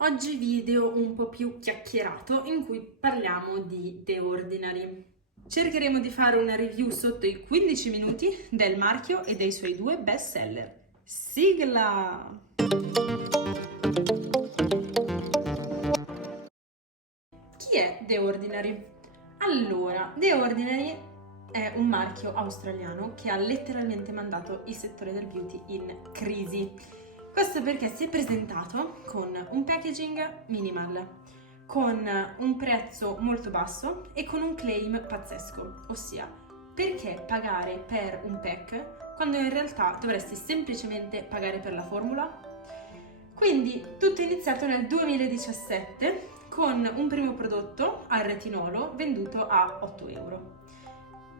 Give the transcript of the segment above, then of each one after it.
Oggi video un po' più chiacchierato in cui parliamo di The Ordinary. Cercheremo di fare una review sotto i 15 minuti del marchio e dei suoi due best seller. Sigla! Chi è The Ordinary? Allora, The Ordinary è un marchio australiano che ha letteralmente mandato il settore del beauty in crisi. Questo perché si è presentato con un packaging minimal, con un prezzo molto basso e con un claim pazzesco, ossia perché pagare per un pack quando in realtà dovresti semplicemente pagare per la formula? Quindi tutto è iniziato nel 2017 con un primo prodotto al retinolo venduto a 8 euro.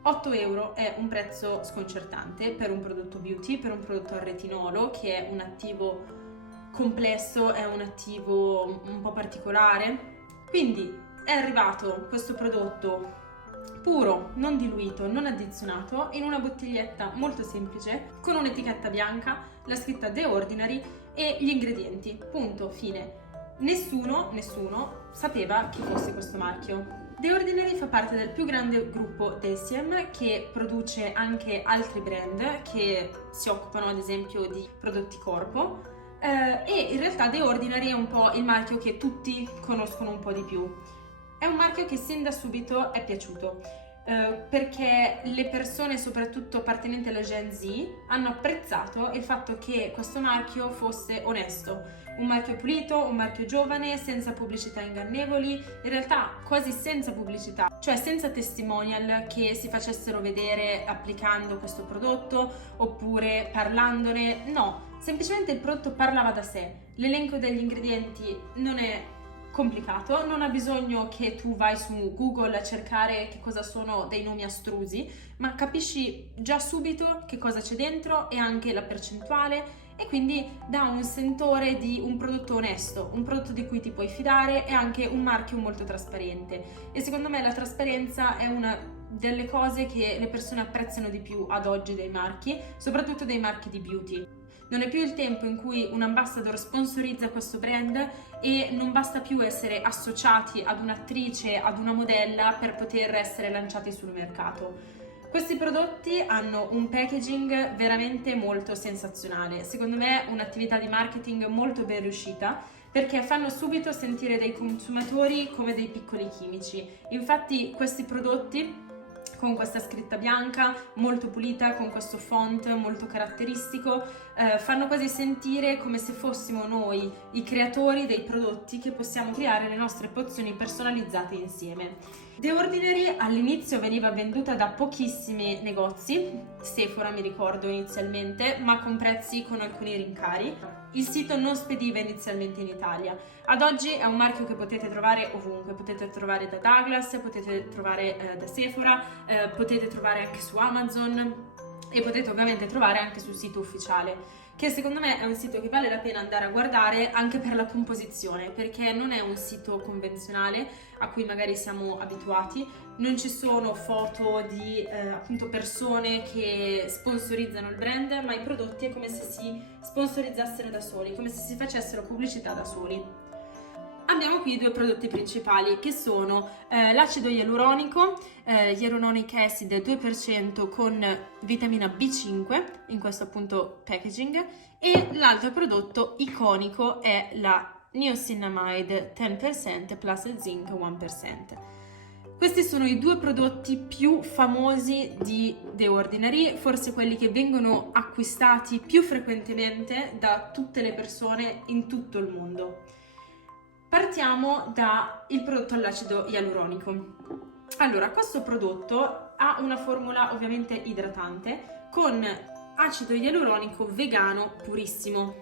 8 euro è un prezzo sconcertante per un prodotto beauty, per un prodotto al retinolo che è un attivo complesso, è un attivo un po' particolare. Quindi è arrivato questo prodotto puro, non diluito, non addizionato, in una bottiglietta molto semplice, con un'etichetta bianca, la scritta The Ordinary e gli ingredienti. Punto, fine. Nessuno sapeva chi fosse questo marchio. The Ordinary fa parte del più grande gruppo Deciem che produce anche altri brand che si occupano ad esempio di prodotti corpo e in realtà The Ordinary è un po' il marchio che tutti conoscono un po' di più. È un marchio che sin da subito è piaciuto perché le persone, soprattutto appartenenti alla Gen Z, hanno apprezzato il fatto che questo marchio fosse onesto, un marchio pulito, un marchio giovane, senza pubblicità ingannevoli, in realtà quasi senza pubblicità, cioè senza testimonial che si facessero vedere applicando questo prodotto oppure parlandone, no, semplicemente il prodotto parlava da sé. L'elenco degli ingredienti non è complicato, non ha bisogno che tu vai su Google a cercare che cosa sono dei nomi astrusi, ma capisci già subito che cosa c'è dentro e anche la percentuale e quindi dà un sentore di un prodotto onesto, un prodotto di cui ti puoi fidare e anche un marchio molto trasparente. E secondo me la trasparenza è una delle cose che le persone apprezzano di più ad oggi dei marchi, soprattutto dei marchi di beauty. Non è più il tempo in cui un ambassador sponsorizza questo brand e non basta più essere associati ad un'attrice, ad una modella per poter essere lanciati sul mercato. Questi prodotti hanno un packaging veramente molto sensazionale, secondo me un'attività di marketing molto ben riuscita perché fanno subito sentire dei consumatori come dei piccoli chimici. Infatti questi prodotti con questa scritta bianca molto pulita, con questo font molto caratteristico, fanno quasi sentire come se fossimo noi i creatori dei prodotti che possiamo creare le nostre pozioni personalizzate insieme. The Ordinary all'inizio veniva venduta da pochissimi negozi, Sephora mi ricordo inizialmente, ma con prezzi con alcuni rincari. Il sito non spediva inizialmente in Italia. Ad oggi è un marchio che potete trovare ovunque, potete trovare da Douglas, potete trovare da Sephora, potete trovare anche su Amazon e potete ovviamente trovare anche sul sito ufficiale, che secondo me è un sito che vale la pena andare a guardare anche per la composizione, perché non è un sito convenzionale a cui magari siamo abituati, non ci sono foto di appunto persone che sponsorizzano il brand, ma i prodotti è come se si sponsorizzassero da soli, come se si facessero pubblicità da soli. Abbiamo qui i due prodotti principali che sono l'acido ialuronico, hyaluronic acid 2% con vitamina B5 in questo appunto packaging e l'altro prodotto iconico è la niacinamide 10% plus zinc 1%. Questi sono i due prodotti più famosi di The Ordinary, forse quelli che vengono acquistati più frequentemente da tutte le persone in tutto il mondo. Partiamo dal prodotto all'acido ialuronico. Allora, questo prodotto ha una formula ovviamente idratante con acido ialuronico vegano purissimo.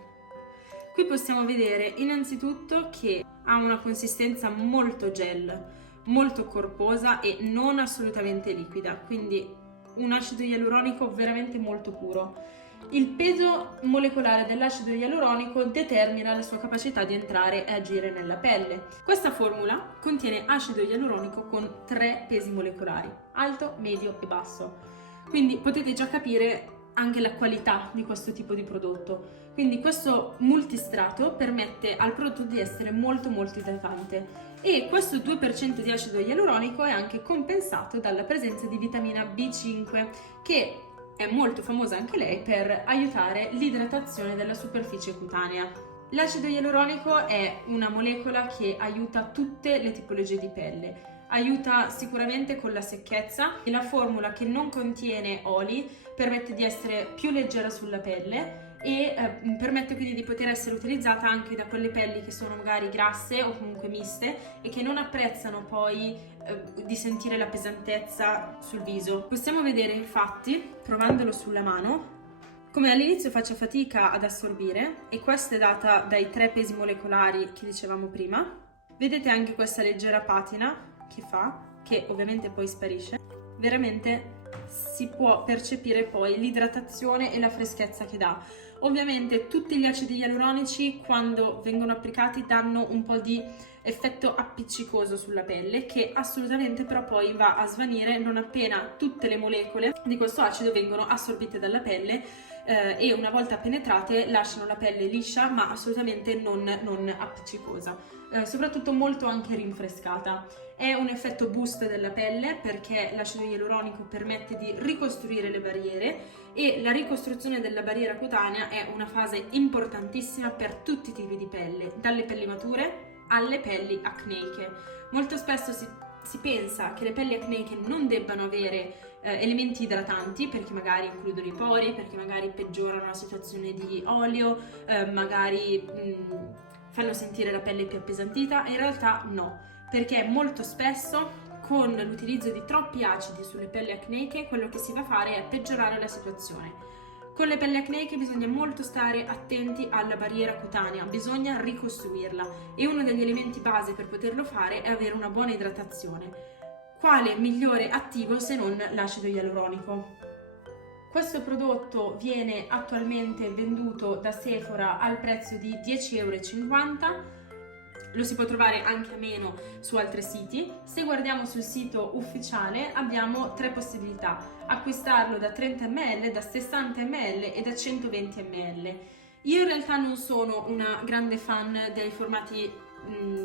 Qui possiamo vedere innanzitutto che ha una consistenza molto gel, molto corposa e non assolutamente liquida, quindi un acido ialuronico veramente molto puro. Il peso molecolare dell'acido ialuronico determina la sua capacità di entrare e agire nella pelle. Questa formula contiene acido ialuronico con 3 pesi molecolari, alto, medio e basso. Quindi potete già capire anche la qualità di questo tipo di prodotto. Quindi questo multistrato permette al prodotto di essere molto idratante, e questo 2% di acido ialuronico è anche compensato dalla presenza di vitamina B5, che è molto famosa anche lei per aiutare l'idratazione della superficie cutanea. L'acido ialuronico è una molecola che aiuta tutte le tipologie di pelle. Aiuta sicuramente con la secchezza, e la formula, che non contiene oli, permette di essere più leggera sulla pelle e permette quindi di poter essere utilizzata anche da quelle pelli che sono magari grasse o comunque miste e che non apprezzano poi di sentire la pesantezza sul viso. Possiamo vedere infatti, provandolo sulla mano, come all'inizio faccia fatica ad assorbire, e questa è data dai 3 pesi molecolari che dicevamo prima. Vedete anche questa leggera patina che fa, che ovviamente poi sparisce. Veramente si può percepire poi l'idratazione e la freschezza che dà. Ovviamente tutti gli acidi ialuronici, quando vengono applicati, danno un po' di effetto appiccicoso sulla pelle, che assolutamente però poi va a svanire non appena tutte le molecole di questo acido vengono assorbite dalla pelle, e una volta penetrate lasciano la pelle liscia ma assolutamente non appiccicosa, soprattutto molto anche rinfrescata. È un effetto boost della pelle, perché l'acido ialuronico permette di ricostruire le barriere, e la ricostruzione della barriera cutanea è una fase importantissima per tutti i tipi di pelle, dalle pelli mature alle pelli acneiche. Molto spesso si pensa che le pelli acneiche non debbano avere elementi idratanti, perché magari includono i pori, perché magari peggiorano la situazione di olio, magari fanno sentire la pelle più appesantita. In realtà no, perché molto spesso con l'utilizzo di troppi acidi sulle pelli acneiche quello che si va a fare è peggiorare la situazione. Con le pelli acneiche bisogna molto stare attenti alla barriera cutanea, bisogna ricostruirla, e uno degli elementi base per poterlo fare è avere una buona idratazione. Quale migliore attivo se non l'acido ialuronico? Questo prodotto viene attualmente venduto da Sephora al prezzo di 10,50 €. Lo si può trovare anche a meno su altri siti. Se guardiamo sul sito ufficiale abbiamo 3 possibilità: acquistarlo da 30 ml, da 60 ml e da 120 ml. Io in realtà non sono una grande fan dei formati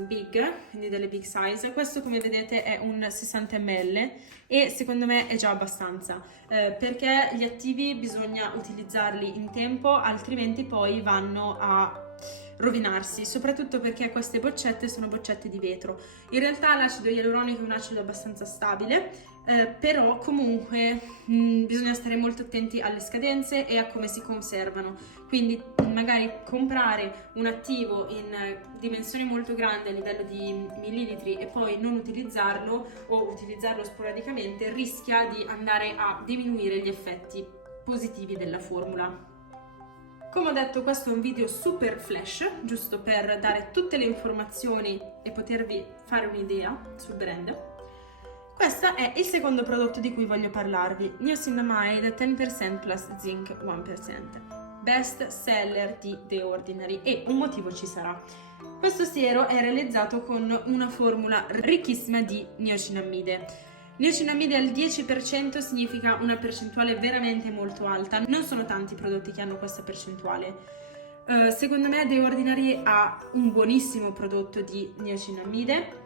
big, quindi delle big size. Questo, come vedete, è un 60 ml e secondo me è già abbastanza, perché gli attivi bisogna utilizzarli in tempo, altrimenti poi vanno a rovinarsi, soprattutto perché queste boccette sono boccette di vetro. In realtà l'acido ialuronico è un acido abbastanza stabile, però comunque bisogna stare molto attenti alle scadenze e a come si conservano. Quindi magari comprare un attivo in dimensioni molto grandi a livello di millilitri e poi non utilizzarlo, o utilizzarlo sporadicamente, rischia di andare a diminuire gli effetti positivi della formula. Come ho detto, questo è un video super flash, giusto per dare tutte le informazioni e potervi fare un'idea sul brand. Questo è il secondo prodotto di cui voglio parlarvi, Niacinamide 10% plus Zinc 1%. Best seller di The Ordinary, e un motivo ci sarà. Questo siero è realizzato con una formula ricchissima di niacinamide. Niacinamide al 10% significa una percentuale veramente molto alta. Non sono tanti i prodotti che hanno questa percentuale. Secondo me The Ordinary ha un buonissimo prodotto di niacinamide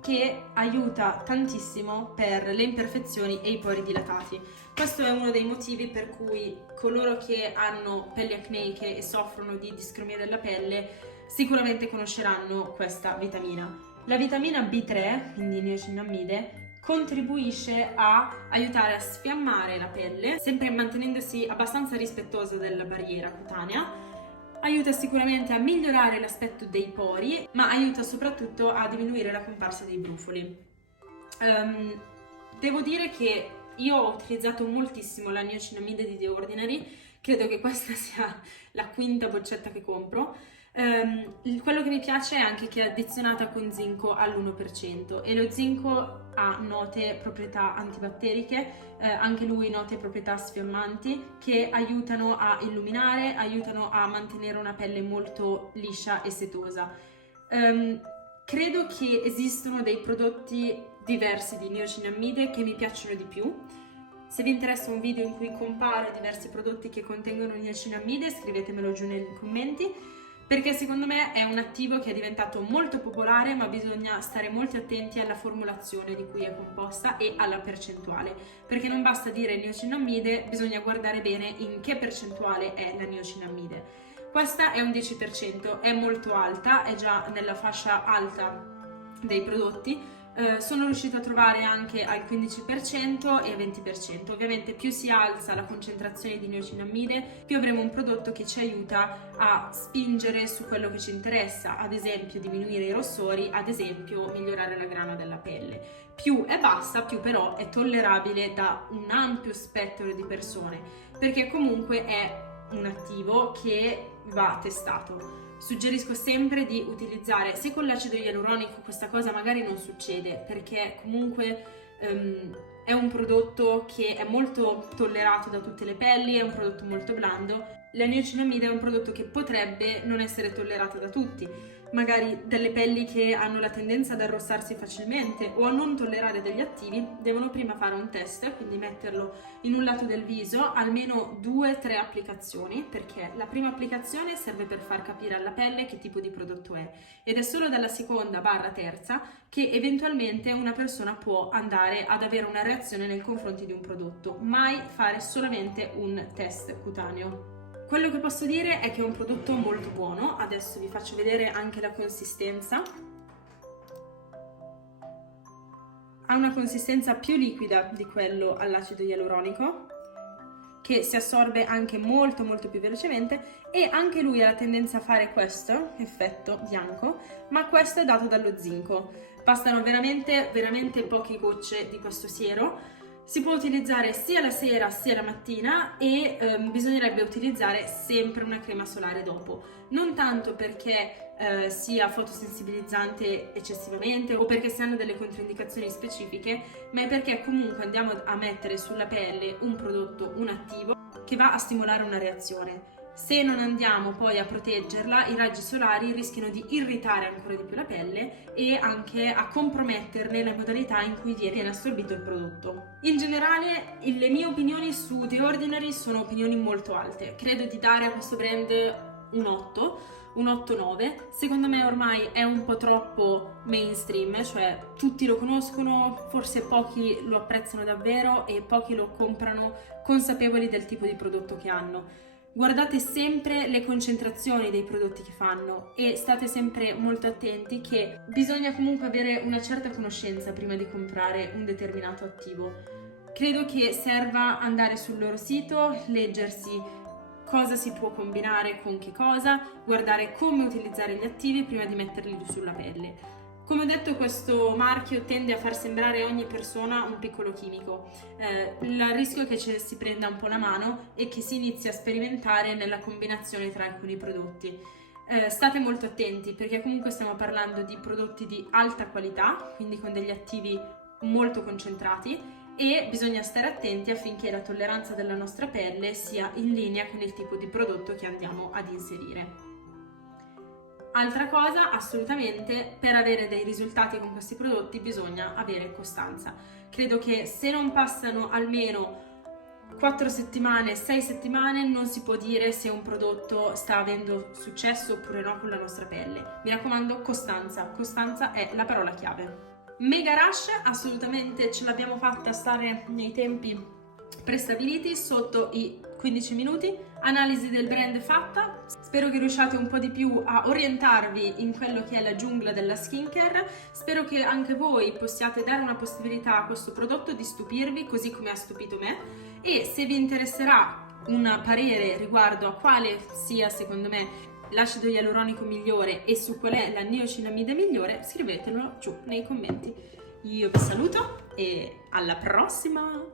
che aiuta tantissimo per le imperfezioni e i pori dilatati. Questo è uno dei motivi per cui coloro che hanno pelli acneiche e soffrono di discromia della pelle sicuramente conosceranno questa vitamina. La vitamina B3, quindi niacinamide, contribuisce a aiutare a sfiammare la pelle, sempre mantenendosi abbastanza rispettosa della barriera cutanea. Aiuta sicuramente a migliorare l'aspetto dei pori, ma aiuta soprattutto a diminuire la comparsa dei brufoli. Devo dire che io ho utilizzato moltissimo la niacinamide di The Ordinary, credo che questa sia la quinta boccetta che compro. Quello che mi piace è anche che è addizionata con zinco all'1%, e lo zinco ha note proprietà antibatteriche, anche lui note proprietà sfiammanti che aiutano a illuminare, aiutano a mantenere una pelle molto liscia e setosa. Credo che esistono dei prodotti diversi di niacinamide che mi piacciono di più. Se vi interessa un video in cui comparo diversi prodotti che contengono niacinamide, scrivetemelo giù nei commenti, perché secondo me è un attivo che è diventato molto popolare, ma bisogna stare molto attenti alla formulazione di cui è composta e alla percentuale, perché non basta dire niacinamide, bisogna guardare bene in che percentuale è la niacinamide. Questa è un 10%, è molto alta, è già nella fascia alta dei prodotti. Sono riuscita a trovare anche al 15% e al 20%. Ovviamente più si alza la concentrazione di niacinamide, più avremo un prodotto che ci aiuta a spingere su quello che ci interessa, ad esempio diminuire i rossori, ad esempio migliorare la grana della pelle. Più è bassa, più però è tollerabile da un ampio spettro di persone, perché comunque è un attivo che va testato. Suggerisco sempre di utilizzare, se con l'acido ialuronico questa cosa magari non succede, perché comunque è un prodotto che è molto tollerato da tutte le pelli, è un prodotto molto blando. La niacinamide è un prodotto che potrebbe non essere tollerato da tutti, magari delle pelli che hanno la tendenza ad arrossarsi facilmente o a non tollerare degli attivi, devono prima fare un test, quindi metterlo in un lato del viso, almeno 2-3 applicazioni, perché la prima applicazione serve per far capire alla pelle che tipo di prodotto è, ed è solo dalla seconda/terza che eventualmente una persona può andare ad avere una reazione nei confronti di un prodotto, mai fare solamente un test cutaneo. Quello che posso dire è che è un prodotto molto buono. Adesso vi faccio vedere anche la consistenza. Ha una consistenza più liquida di quello all'acido ialuronico, che si assorbe anche molto più velocemente, e anche lui ha la tendenza a fare questo effetto bianco, ma questo è dato dallo zinco. Bastano veramente poche gocce di questo siero. Si può utilizzare sia la sera sia la mattina e bisognerebbe utilizzare sempre una crema solare dopo. Non tanto perché sia fotosensibilizzante eccessivamente o perché si hanno delle controindicazioni specifiche, ma è perché comunque andiamo a mettere sulla pelle un prodotto, un attivo, che va a stimolare una reazione. Se non andiamo poi a proteggerla, i raggi solari rischiano di irritare ancora di più la pelle e anche a comprometterne la modalità in cui viene assorbito il prodotto. In generale, le mie opinioni su The Ordinary sono opinioni molto alte. Credo di dare a questo brand un 8, un 8-9. Secondo me ormai è un po' troppo mainstream, cioè tutti lo conoscono, forse pochi lo apprezzano davvero e pochi lo comprano consapevoli del tipo di prodotto che hanno. Guardate sempre le concentrazioni dei prodotti che fanno e state sempre molto attenti che bisogna comunque avere una certa conoscenza prima di comprare un determinato attivo. Credo che serva andare sul loro sito, leggersi cosa si può combinare con che cosa, guardare come utilizzare gli attivi prima di metterli sulla pelle. Come ho detto, questo marchio tende a far sembrare ogni persona un piccolo chimico. Il rischio è che ci si prenda un po' la mano e che si inizi a sperimentare nella combinazione tra alcuni prodotti. State molto attenti perché comunque stiamo parlando di prodotti di alta qualità, quindi con degli attivi molto concentrati, e bisogna stare attenti affinché la tolleranza della nostra pelle sia in linea con il tipo di prodotto che andiamo ad inserire. Altra cosa, assolutamente, per avere dei risultati con questi prodotti bisogna avere costanza. Credo che se non passano almeno 4 settimane, 6 settimane, non si può dire se un prodotto sta avendo successo oppure no con la nostra pelle. Mi raccomando, costanza. Costanza è la parola chiave. Mega Rush, assolutamente ce l'abbiamo fatta stare nei tempi prestabiliti, sotto i 15 minuti. Analisi del brand fatta. Spero che riusciate un po' di più a orientarvi in quello che è la giungla della skincare. Spero che anche voi possiate dare una possibilità a questo prodotto di stupirvi così come ha stupito me, e se vi interesserà un parere riguardo a quale sia secondo me l'acido ialuronico migliore e su qual è la niacinamide migliore, scrivetelo giù nei commenti. Io vi saluto e alla prossima!